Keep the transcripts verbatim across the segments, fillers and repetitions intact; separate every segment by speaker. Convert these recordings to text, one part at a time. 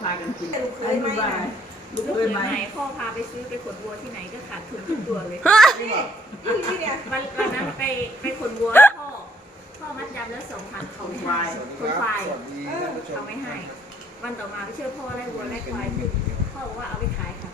Speaker 1: ากันกิน
Speaker 2: ลูกเคยไหม
Speaker 1: ลูก
Speaker 3: ลูก
Speaker 1: เค
Speaker 3: เค
Speaker 1: ย
Speaker 3: ย
Speaker 1: ไหม
Speaker 3: ไหมพ่อพาไปซื้อไปขนวัวที่ไหนก็ขาดทุนทุกตัวเลย
Speaker 2: นี่นี่เนี่ย
Speaker 3: วันวันนั้นไปไปขนวัวให้พ่อพ่อมัดยำแล้วสองพันเขาไม่ให้คนควายเขาไม่ให้ วันต่อมาไปเชื่อพ่อไล่วัวไล่ควายพ่อบอกว่าเอาไปขายค่ะ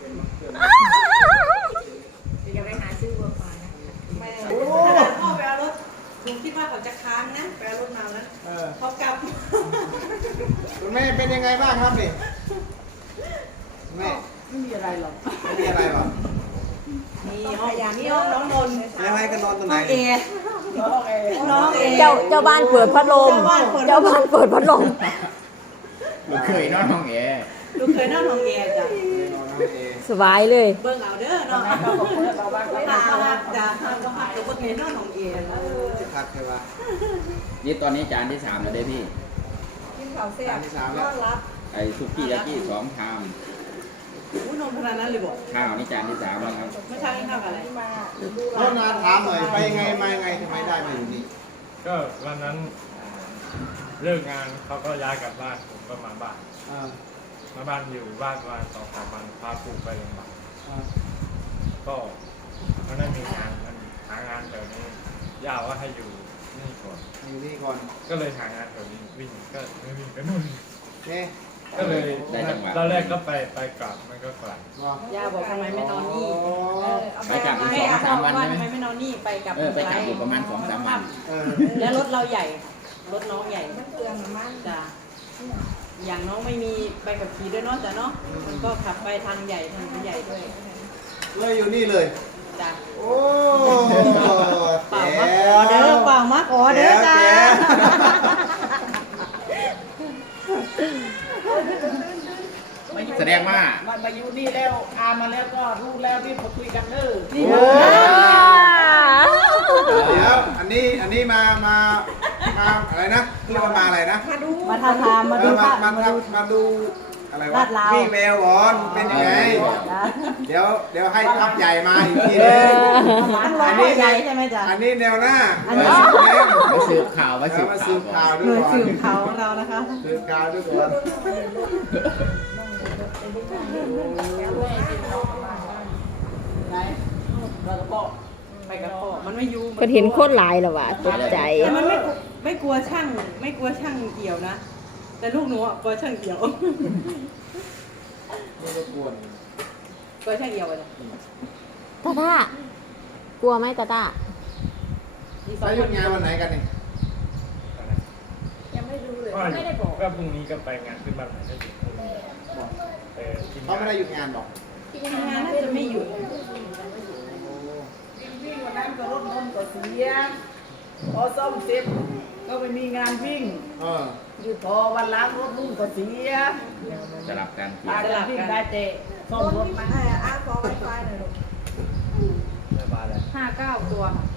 Speaker 3: อย่าไปหาซื้อวัวควายนะ
Speaker 2: แม่ขนาดพ่อไปเอารถลุงคิดว่าเขาจะค้างนะไปเอารถมาแล้วเขากลับ
Speaker 4: คุณแม่เป็นยังไงบ้างครับนี่แม่
Speaker 1: ไม่มีอะไรหรอก
Speaker 4: ไม่มีอะไรหรอก
Speaker 2: นี่ห้องอย่างนี้ห้องน้องนนท์
Speaker 4: แล้วให้กันนอนตรงไหน
Speaker 2: เอ
Speaker 1: น้องเอง
Speaker 2: น้องเอ
Speaker 5: เจ้าเจ้าบ้านเปิดพัดลม เจ้าบ้านเปิดพัดลม
Speaker 6: ลูกเคยนอนห้องแอร์
Speaker 2: ลูกเคยนอนห้องเอจ้ะ
Speaker 4: นอนน้องเอ
Speaker 5: สบายเลย
Speaker 2: เบิ่งเอาเด้อเนาะ
Speaker 1: เราก็เพื่อนเราบ้าง
Speaker 2: ไม่มาหักจ้ะหักก็หักก็เบิ่งเห็นนอนห้องเอ
Speaker 4: ทักใครวะ
Speaker 6: นี่ตอนนี้จานที่สามแล้วเด้พี่
Speaker 2: กินข้าวแซ่บต้อนรับ
Speaker 6: ไอ้ซุกี้ยากี้สองชาม
Speaker 2: อุ้ยนมขนาดนั้นเลยบอก
Speaker 6: ข้าวนี่จานที่สามแล้วครับ
Speaker 2: เมื่อเช้ากินข้าวกับอะไร
Speaker 4: โทษนะถามหน่อยไปยังไงมายังไงทำไมได้มาอยู่นี่
Speaker 7: ก็วันนั้นเลิกงานเขาก็ย้ายกลับบ้านผมก็มาบ้าน
Speaker 4: อ่า
Speaker 7: มาบ้านอยู่บ้านประมาณสองสามวันพาปู่ไปโรงพยาบาล
Speaker 4: อ่า
Speaker 7: ก็มันไม่มีงานมันหางานแถวนี้ย่าว่าให้อยู่นี่ก่อน
Speaker 4: อยู่นี่ก่อน
Speaker 7: ก็เลยหางานแถวนี้วิ่งก็ไม่วิ่งไปนู่น
Speaker 4: นี่
Speaker 7: ก็เลย
Speaker 6: ได้จังหวะ
Speaker 7: ตอนแรกก็ไปไปกลับมันก็กลับ
Speaker 4: รอย่
Speaker 2: าบอกทำไมไม่นอนนี่
Speaker 6: ไปกลับอีกสองสามวัน
Speaker 2: ทำ
Speaker 6: ใช่ไห
Speaker 2: ไม
Speaker 6: ม
Speaker 2: ไม่นอนนี่ไปกับ
Speaker 6: เออไปกลับอยู่ประมาณสองสามวัน
Speaker 4: เออ
Speaker 2: แล้วรถเราใหญ่ รถน้องใหญ่
Speaker 3: มันเปลืองน้ำมัน
Speaker 2: จ้ะอย่างน้องไม่มีใบขับขี่ด้วยเนาะจ้ะเนาะมันก็ขับไปทางใหญ่ทางใหญ่ด้วย
Speaker 4: เลยอยู่นี่เลย
Speaker 2: จ้ะ
Speaker 4: โอ้
Speaker 2: เปล่ามาขอเด้อเปล่ามาขอเด้อจ้า
Speaker 6: แสดงว่า
Speaker 1: มันมาอยู่นี่แล้วอามาแล้วก็รู้แล้วที่ผมคุยกันเด้อ
Speaker 2: นี่
Speaker 6: โอ้
Speaker 4: เดี๋ยวอันนี้อันนี้มามามาอะไรนะเรียกว่ามาอะไรนะ
Speaker 2: มาดูมาทาทามมา
Speaker 4: เอ
Speaker 2: ดู
Speaker 4: อมา
Speaker 2: ค่ะ
Speaker 4: มา
Speaker 2: มาดู
Speaker 4: มาดูอะไรวะ
Speaker 2: ลาดราว
Speaker 4: พี่แววก่อนเป็นยังไง
Speaker 2: จ้ะ
Speaker 4: เดี๋ยวเดี๋ยวให้ทัพใหญ่มาอีกที
Speaker 2: เอ
Speaker 4: นึง
Speaker 2: อหลังร้อยใหญ่ใช่ไหมจ๊ะ
Speaker 4: อันนี้แนวหน้า
Speaker 2: อันนี้
Speaker 6: มาสืบข่าวมาสืบ
Speaker 4: มา
Speaker 6: ข่า
Speaker 4: สื
Speaker 6: ว
Speaker 4: บข่าว
Speaker 2: ห
Speaker 4: ด้
Speaker 2: น่
Speaker 4: ว
Speaker 2: วย ย
Speaker 4: ก่อน
Speaker 2: สืบเขาของเรานะคะ
Speaker 4: สืบข่าวด้วยก่อน
Speaker 1: ไหนเราก็พ่อ
Speaker 2: ไปกับพ่อมันไม่อยู่
Speaker 5: ก็เห็นโคตรหลายแล้วว่ะตกใจ
Speaker 2: แต่มันไม่กลัวไม่กลัวช่าง ไม่กลัวช่างเกี่ยวนะ แต่ลูกหนูอ่ะกลัวช่างเกี่ยว
Speaker 4: ไม่รบกวน
Speaker 2: กลัวช่างเกี่ยวไปเลย
Speaker 5: ตาตากลัวไหมตาตา
Speaker 2: มีส
Speaker 4: ไป
Speaker 2: อง
Speaker 4: ห
Speaker 2: ค
Speaker 4: ยุ
Speaker 2: น
Speaker 4: ดงานวันไหนกันนี่
Speaker 3: ยังไม่รู้เลย
Speaker 7: ก็
Speaker 3: ไม่ได้บอก
Speaker 7: ก็พรุ่งนี้ก็ไปงานขึ้นบ้านใหม่ได้ถึงพรุ่งนี้เออกิน
Speaker 4: เขาไม่ได้หยุดงานหรอก
Speaker 2: ทำงานน่าจะไม่หยุด
Speaker 1: วิ่งวันนั้นก็รถนนท์ก็เสียพอซ่อมเสร็จก็ไม่มีงานวิ่ง
Speaker 4: เออ
Speaker 1: อยู่พอวันล้างรถนุ่นก็เสีย
Speaker 6: สลับกันกิน
Speaker 1: อาจจะวิ่งได้แต่ซ่อมรถมา
Speaker 2: อ้าฟอไวไฟหน่อยลูก
Speaker 7: สบายเลย
Speaker 2: ห้าเก้าตัวค่ะ